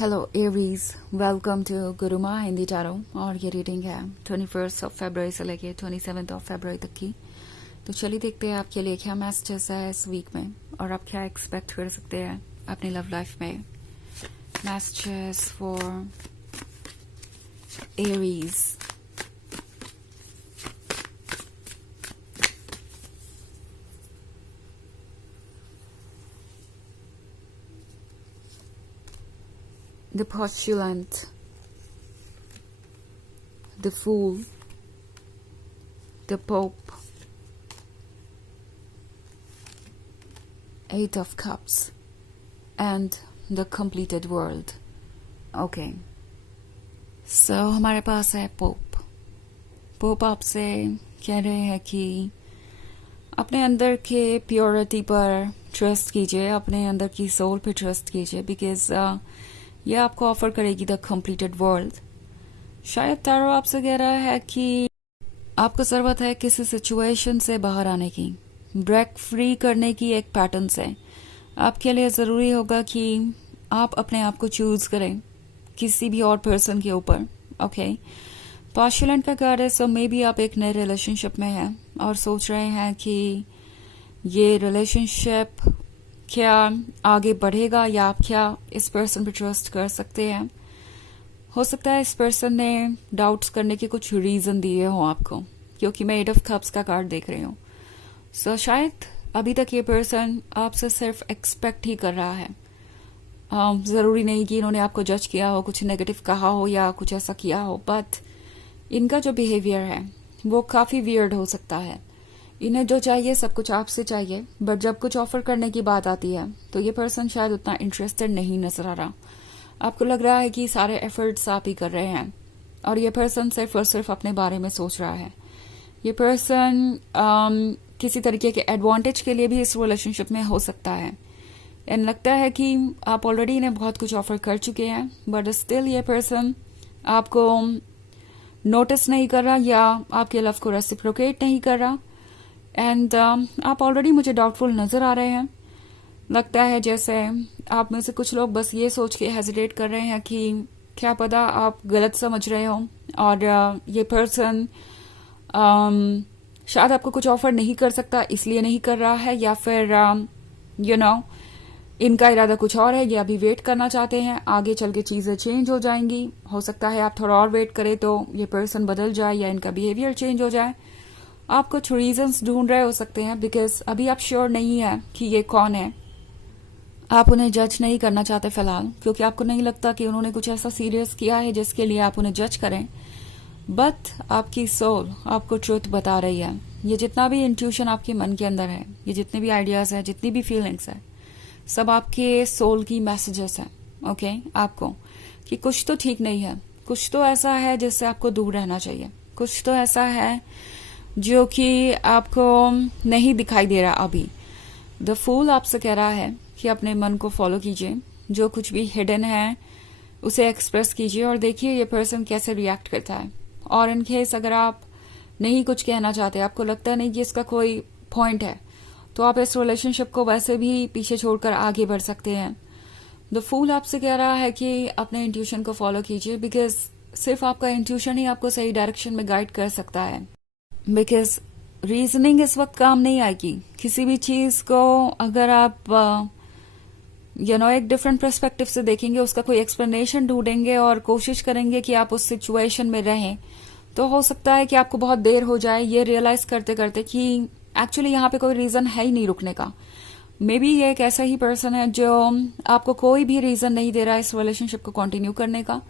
Hello Aries, welcome to Guruma Hindi tarot. और ये reading है 21 फरवरी से लेके 27 फरवरी तक की। तो चलिए देखते हैं आपके लिए क्या मैसेजेस है इस वीक में और आप क्या एक्सपेक्ट कर सकते हैं अपनी लव लाइफ में। Messages for Aries. The postulant, the fool, the pope, 8 of cups and the completed world. Okay. So हमारे पास है पोप आपसे कह रहे हैं कि अपने अंदर के प्योरिटी पर ट्रस्ट कीजिए, अपने अंदर की सोल पे ट्रस्ट कीजिए, बिकॉज ये आपको ऑफर करेगी द कंप्लीटेड वर्ल्ड। शायद तारो आपसे कह रहा है कि आपको जरूरत है किसी सिचुएशन से बाहर आने की, ब्रेक फ्री करने की एक पैटर्न से। आपके लिए ज़रूरी होगा कि आप अपने आप को चूज करें किसी भी और पर्सन के ऊपर। ओके, पॉस्टुलेंट का कार्ड है, सो मे बी आप एक नए रिलेशनशिप में हैं और सोच रहे हैं कि ये रिलेशनशिप क्या आगे बढ़ेगा या आप क्या इस पर्सन पर ट्रस्ट कर सकते हैं। हो सकता है इस पर्सन ने डाउट्स करने के कुछ रीजन दिए हों आपको, क्योंकि मैं 8 ऑफ कप्स का कार्ड देख रही हूँ। सो शायद अभी तक ये पर्सन आपसे सिर्फ एक्सपेक्ट ही कर रहा है। जरूरी नहीं कि इन्होंने आपको जज किया हो, कुछ नेगेटिव कहा हो या कुछ ऐसा किया हो, बट इनका जो बिहेवियर है वो काफी वियर्ड हो सकता है। इन्हें जो चाहिए सब कुछ आपसे चाहिए, बट जब कुछ ऑफर करने की बात आती है तो ये पर्सन शायद उतना इंटरेस्टेड नहीं नजर आ रहा। आपको लग रहा है कि सारे एफर्ट्स आप ही कर रहे हैं और ये पर्सन सिर्फ और सिर्फ अपने बारे में सोच रहा है। ये पर्सन किसी तरीके के एडवांटेज के लिए भी इस रिलेशनशिप में हो सकता है। एंड लगता है कि आप ऑलरेडी इन्हें बहुत कुछ ऑफर कर चुके हैं, बट स्टिल ये पर्सन आपको नोटिस नहीं कर रहा या आपके लव को रेसिप्रोकेट नहीं कर रहा। एंड आप ऑलरेडी मुझे डाउटफुल नजर आ रहे हैं। लगता है जैसे आप में से कुछ लोग बस ये सोच के हेजिटेट कर रहे हैं कि क्या पता आप गलत समझ रहे हो और ये पर्सन शायद आपको कुछ ऑफर नहीं कर सकता इसलिए नहीं कर रहा है, या फिर इनका इरादा कुछ और है। ये अभी वेट करना चाहते हैं, आगे चल के चीजें चेंज हो जाएंगी। हो सकता है आप थोड़ा और वेट करें तो ये पर्सन बदल जाए या इनका बिहेवियर चेंज हो जाए। आप कुछ रीजंस ढूंढ रहे हो सकते हैं, बिकॉज अभी आप श्योर नहीं है कि ये कौन है। आप उन्हें जज नहीं करना चाहते फिलहाल, क्योंकि आपको नहीं लगता कि उन्होंने कुछ ऐसा सीरियस किया है जिसके लिए आप उन्हें जज करें। बट आपकी सोल आपको ट्रुथ बता रही है। ये जितना भी इंट्यूशन आपके मन के अंदर है, ये जितने भी आइडियाज है, जितनी भी फीलिंग्स है, सब आपके सोल की मैसेजेस है। ओके, आपको कि कुछ तो ठीक नहीं है, कुछ तो ऐसा है जिससे आपको दूर रहना चाहिए, कुछ तो ऐसा है जो कि आपको नहीं दिखाई दे रहा अभी। द फूल आपसे कह रहा है कि अपने मन को फॉलो कीजिए, जो कुछ भी हिडन है उसे एक्सप्रेस कीजिए और देखिए ये पर्सन कैसे रिएक्ट करता है। और इन केस अगर आप नहीं कुछ कहना चाहते, आपको लगता नहीं कि इसका कोई पॉइंट है, तो आप इस रिलेशनशिप को वैसे भी पीछे छोड़कर आगे बढ़ सकते हैं। द फूल आपसे कह रहा है कि अपने इंट्यूशन को फॉलो कीजिए, बिकॉज सिर्फ आपका इंट्यूशन ही आपको सही डायरेक्शन में गाइड कर सकता है। बिकॉज रीजनिंग इस वक्त काम नहीं आएगी। किसी भी चीज को अगर आप एक डिफरेंट पर्सपेक्टिव से देखेंगे, उसका कोई एक्सप्लेनेशन ढूंढेंगे और कोशिश करेंगे कि आप उस सिचुएशन में रहें, तो हो सकता है कि आपको बहुत देर हो जाए ये रियलाइज करते करते कि एक्चुअली यहाँ पे कोई रीजन है ही नहीं रुकने का। मे बी ये एक ऐसा ही पर्सन है जो आपको कोई भी रीजन नहीं दे रहा है इस रिलेशनशिप को कंटिन्यू करने का,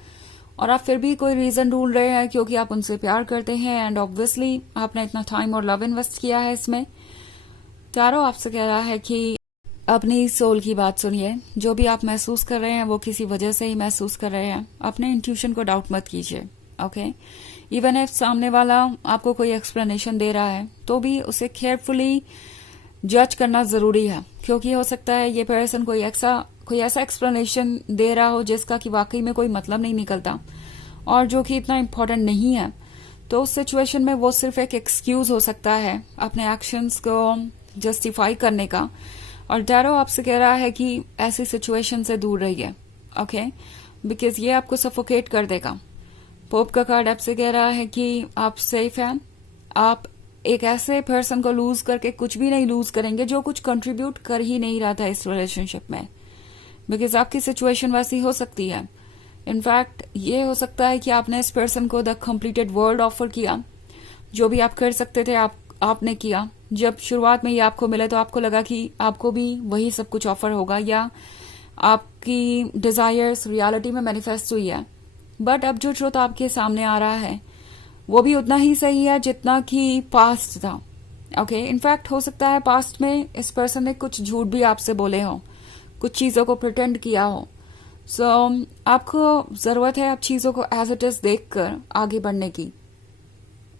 और आप फिर भी कोई रीजन ढूंढ रहे हैं क्योंकि आप उनसे प्यार करते हैं एंड ऑब्वियसली आपने इतना टाइम और लव इन्वेस्ट किया है इसमें। चारों आपसे कह रहा है कि अपनी सोल की बात सुनिए। जो भी आप महसूस कर रहे हैं वो किसी वजह से ही महसूस कर रहे हैं। अपने इंट्यूशन को डाउट मत कीजिए। ओके, इवन इफ सामने वाला आपको कोई एक्सप्लेनेशन दे रहा है तो भी उसे केयरफुली जज करना जरूरी है, क्योंकि हो सकता है ये पर्सन कोई ऐसा एक्सप्लेनेशन दे रहा हो जिसका कि वाकई में कोई मतलब नहीं निकलता और जो कि इतना इम्पोर्टेंट नहीं है। तो उस सिचुएशन में वो सिर्फ एक एक्सक्यूज हो सकता है अपने एक्शंस को जस्टिफाई करने का। और टैरो आपसे कह रहा है कि ऐसी सिचुएशन से दूर रहिए। ओके, बिकॉज ये आपको सफोकेट कर देगा। पोप का कार्ड आपसे कह रहा है कि आप सेफ हैं, आप एक ऐसे पर्सन को लूज करके कुछ भी नहीं लूज करेंगे जो कुछ कंट्रीब्यूट कर ही नहीं रहा था इस रिलेशनशिप में, बिकॉज आपकी सिचुएशन वैसी हो सकती है। इनफैक्ट ये हो सकता है कि आपने इस पर्सन को द कंप्लीटेड वर्ल्ड ऑफर किया, जो भी आप कर सकते थे आपने किया। जब शुरुआत में ये आपको मिले तो आपको लगा कि आपको भी वही सब कुछ ऑफर होगा या आपकी डिजायर्स रियलिटी में मैनिफेस्ट हुई है। बट अब जो ट्रुथ आपके सामने आ रहा है वो भी उतना ही सही है जितना कि पास्ट था। ओके, इनफैक्ट हो सकता है पास्ट में इस पर्सन ने कुछ झूठ भी आपसे बोले हो, कुछ चीजों को प्रिटेंड किया हो। सो आपको जरूरत है अब चीजों को एज इट इज देखकर आगे बढ़ने की।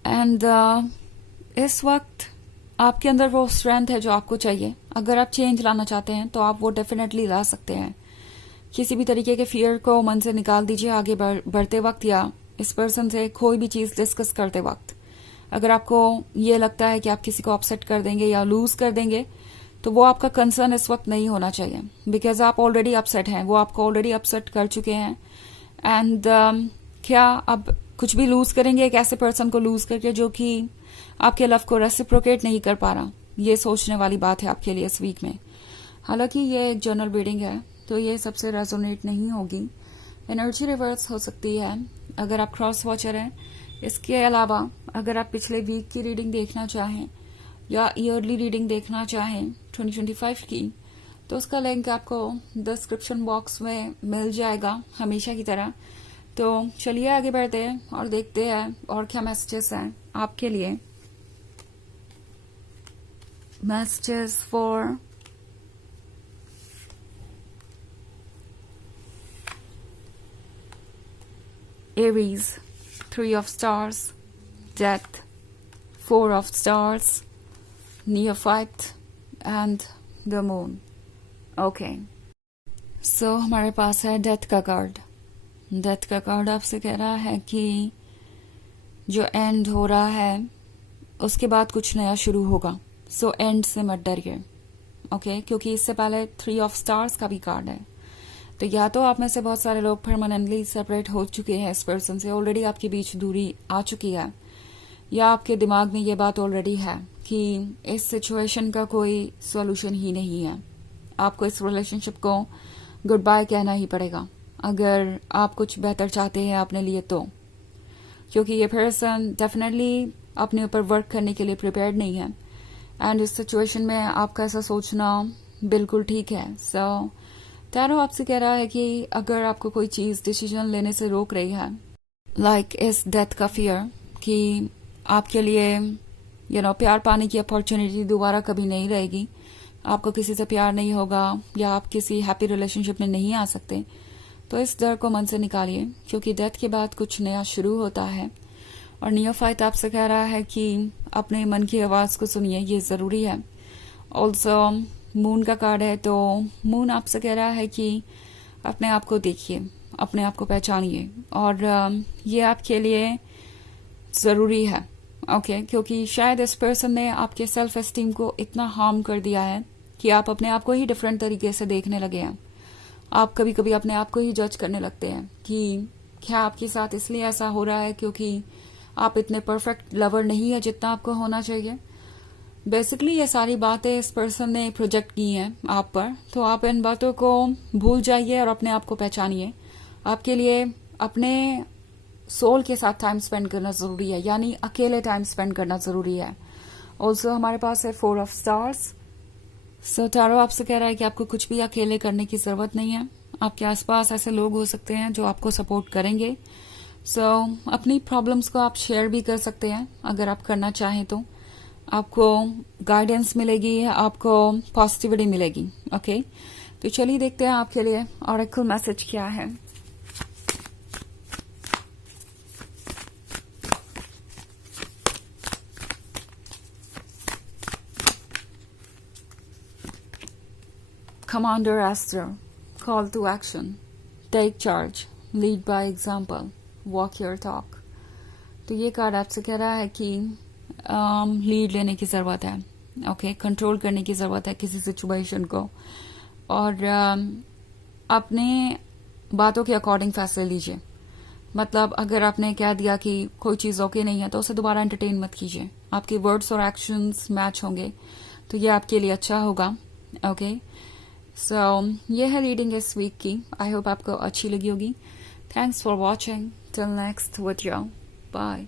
एंड इस वक्त आपके अंदर वो स्ट्रेंथ है जो आपको चाहिए। अगर आप चेंज लाना चाहते हैं तो आप वो डेफिनेटली ला सकते हैं। किसी भी तरीके के फियर को मन से निकाल दीजिए आगे बढ़ते वक्त या इस पर्सन से कोई भी चीज डिस्कस करते वक्त। अगर आपको ये लगता है कि आप किसी को अपसेट कर देंगे या लूज कर देंगे तो वो आपका कंसर्न इस वक्त नहीं होना चाहिए, बिकॉज आप ऑलरेडी अपसेट हैं, वो आपको ऑलरेडी अपसेट कर चुके हैं। एंड क्या अब कुछ भी लूज करेंगे एक ऐसे पर्सन को लूज करके जो कि आपके लव को रेसिप्रोकेट नहीं कर पा रहा? ये सोचने वाली बात है आपके लिए इस वीक में। हालांकि ये एक जर्नल रीडिंग है तो ये सबसे रेजोनेट नहीं होगी, एनर्जी रिवर्स हो सकती है अगर आप क्रॉस वॉचर हैं। इसके अलावा अगर आप पिछले वीक की रीडिंग देखना चाहें या ईयरली रीडिंग देखना चाहें 2025 की, तो उसका लिंक आपको डिस्क्रिप्शन बॉक्स में मिल जाएगा हमेशा की तरह। तो चलिए आगे बढ़ते हैं और देखते हैं और क्या मैसेजेस हैं आपके लिए। Messages for Aries, 3 of stars, Death, 4 of stars, Neophyte and the Moon. Okay. So हमारे पास है डेथ का कार्ड। डेथ का कार्ड आपसे कह रहा है कि जो एंड हो रहा है उसके बाद कुछ नया शुरू होगा। सो एंड से मत डरिए, ओके, क्योंकि इससे पहले 3 ऑफ स्टार्स का भी कार्ड है। तो या तो आप में से बहुत सारे लोग परमानेंटली सेपरेट हो चुके हैं इस पर्सन से, ऑलरेडी आपके बीच दूरी आ चुकी है, या आपके दिमाग में ये बात ऑलरेडी है कि इस सिचुएशन का कोई सॉल्यूशन ही नहीं है, आपको इस रिलेशनशिप को गुड बाय कहना ही पड़ेगा अगर आप कुछ बेहतर चाहते हैं अपने लिए तो, क्योंकि ये पर्सन डेफिनेटली अपने ऊपर वर्क करने के लिए प्रिपेयर्ड नहीं है। एंड इस सिचुएशन में आपका ऐसा सोचना बिल्कुल ठीक है। सो टैरो आपसे कह रहा है कि अगर आपको कोई चीज डिसीजन लेने से रोक रही है, लाइक इस डेथ का फियर कि आपके लिए प्यार पाने की अपॉर्चुनिटी दोबारा कभी नहीं रहेगी, आपको किसी से प्यार नहीं होगा या आप किसी हैप्पी रिलेशनशिप में नहीं आ सकते, तो इस डर को मन से निकालिए, क्योंकि डेथ के बाद कुछ नया शुरू होता है। और नियोफाइट आपसे कह रहा है कि अपने मन की आवाज को सुनिए, ये जरूरी है। ऑल्सो मून का कार्ड है, तो मून आपसे कह रहा है कि अपने आप को देखिए, अपने आप को पहचानिए, और ये आपके लिए जरूरी है, ओके, क्योंकि शायद इस पर्सन ने आपके सेल्फ एस्टीम को इतना हार्म कर दिया है कि आप अपने आप को ही डिफरेंट तरीके से देखने लगे हैं। आप कभी कभी अपने आप को ही जज करने लगते हैं कि क्या आपके साथ इसलिए ऐसा हो रहा है क्योंकि आप इतने परफेक्ट लवर नहीं है जितना आपको होना चाहिए। बेसिकली ये सारी बातें इस पर्सन ने प्रोजेक्ट की हैं आप पर, तो आप इन बातों को भूल जाइए और अपने आप को पहचानिए। आपके लिए अपने सोल के साथ टाइम स्पेंड करना जरूरी है, यानी अकेले टाइम स्पेंड करना जरूरी है। ऑल्सो हमारे पास है 4 ऑफ स्टार्स। सो टैरो आपसे कह रहा है कि आपको कुछ भी अकेले करने की जरूरत नहीं है, आपके आसपास ऐसे लोग हो सकते हैं जो आपको सपोर्ट करेंगे। सो अपनी प्रॉब्लम्स को आप शेयर भी कर सकते हैं अगर आप करना चाहें तो, आपको गाइडेंस मिलेगी, आपको पॉजिटिविटी मिलेगी, ओके। तो चलिए देखते हैं आपके लिए ऑरेकल मैसेज क्या है। Commander Esther, call to action, take charge, lead by example, walk your talk। तो ये कार्ड आपसे कह रहा है कि लीड लेने की जरूरत है, ओके, कंट्रोल करने की जरूरत है किसी सिचुएशन को, और अपने बातों के अकॉर्डिंग फैसले लीजिए। मतलब अगर आपने कह दिया कि कोई चीज़ ओके नहीं है तो उसे दोबारा एंटरटेन मत कीजिए। आपके वर्ड्स और एक्शंस मैच होंगे तो ये आपके लिए अच्छा होगा। ओके, सो ये है रीडिंग इस वीक की। आई होप आपको अच्छी लगी होगी। Thanks for watching. Till next video, bye.